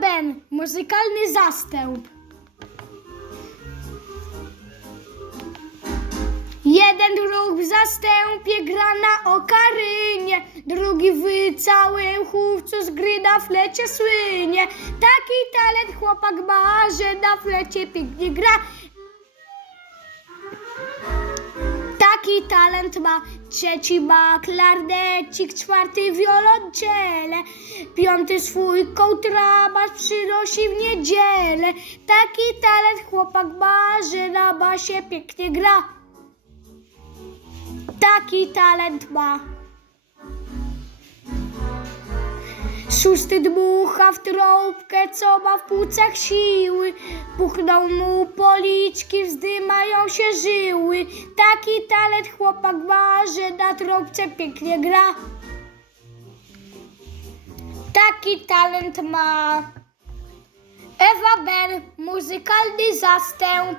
Ben, muzykalny zastęp. Jeden ruch w zastępie gra na okarynie, drugi w całym chówcu z gry na flecie słynie. Taki talent chłopak ma, że na flecie pięknie gra. Talent ma, trzeci ma klarnecik, czwarty wiolonczele, piąty swój kontrabas przynosi w niedzielę. Taki talent chłopak ma, że na basie pięknie gra. Taki talent ma. Szósty dmucha w trąbkę, co ma w płucach siły. Puchną mu policzki, wzdymają się żyły. Taki talent chłopak ma, że na trąbce pięknie gra. Taki talent ma. Ewa Ben, muzykalny zastęp.